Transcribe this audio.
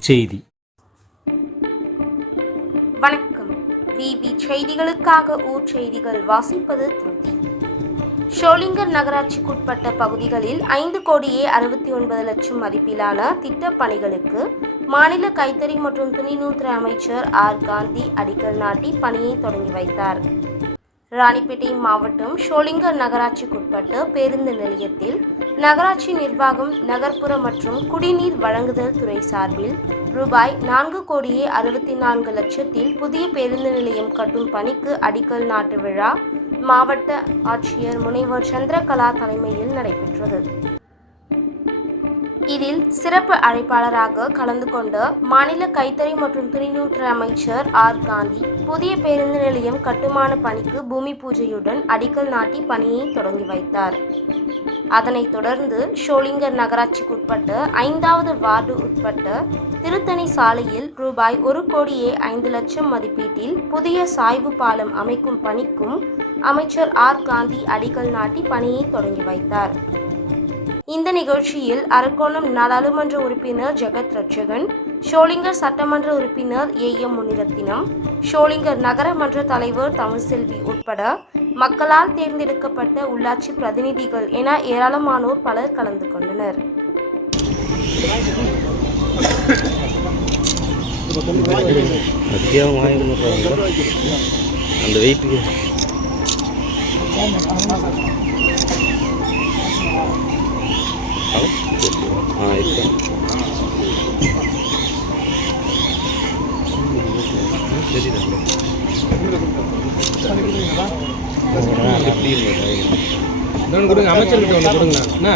செய்தி. வணக்கம். விபி செய்திகளுக்காக ஊர் செய்திகள் வாசிப்பது திருப்தி. ஷோலிங்கர் நகராட்சிக்குட்பட்ட பகுதிகளில் ஐந்து கோடியே அறுபத்தி ஒன்பது லட்சம் மதிப்பிலான திட்டப் பணிகளுக்கு மாநில கைத்தறி மற்றும் துணிநூல்துறை அமைச்சர் ஆர். காந்தி அடிக்கல் நாட்டி பணியை தொடங்கி வைத்தார். ராணிப்பேட்டை மாவட்டம் ஷோலிங்கர் நகராட்சிக்குட்பட்ட பேருந்து நிலையத்தில் நகராட்சி நிர்வாகம் நகர்ப்புற மற்றும் குடிநீர் வழங்குதல் துறை சார்பில் ரூபாய் நான்கு கோடியே அறுபத்தி நான்கு லட்சத்தில் புதிய பேருந்து நிலையம் கட்டும் பணிக்கு அடிக்கல் நாட்டு விழா மாவட்ட ஆட்சியர் முனைவர் சந்திரகலா தலைமையில் நடைபெற்றது. இதில் சிறப்பு அழைப்பாளராக கலந்து கொண்ட மாநில கைத்தறி மற்றும் துணிநூற்று அமைச்சர் ஆர். காந்தி புதிய பேருந்து நிலையம் கட்டுமான பணிக்கு பூமி பூஜையுடன் அடிக்கல் நாட்டி பணியை தொடங்கி வைத்தார். அதனைத் தொடர்ந்து ஷோலிங்கர் நகராட்சிக்குட்பட்ட ஐந்தாவது வார்டு உட்பட்ட திருத்தணி சாலையில் ரூபாய் ஒரு கோடியே ஐந்து லட்சம் மதிப்பீட்டில் புதிய சாய்வு பாலம் அமைக்கும் பணிக்கும் அமைச்சர் ஆர். காந்தி அடிக்கல் நாட்டி பணியை தொடங்கி வைத்தார். இந்த நிகழ்ச்சியில் அரக்கோணம் நாடாளுமன்ற உறுப்பினர் ஜெகத் ரட்சகன் ஷோலிங்கர் சட்டமன்ற உறுப்பினர் ஏ. எம். முனிரத்தினம் ஷோலிங்கர் நகரமன்ற தலைவர் தமிழ்செல்வி உட்பட மக்களால் தேர்ந்தெடுக்கப்பட்ட உள்ளாட்சி பிரதிநிதிகள் என ஏராளமானோர் பலர் கலந்து கொண்டனர். அந்த வெயிட்டுக்கு. ஆ இருக்கேன் கொடுங்க அமைச்சர்கிட்ட ஒன்று கொடுங்க என்ன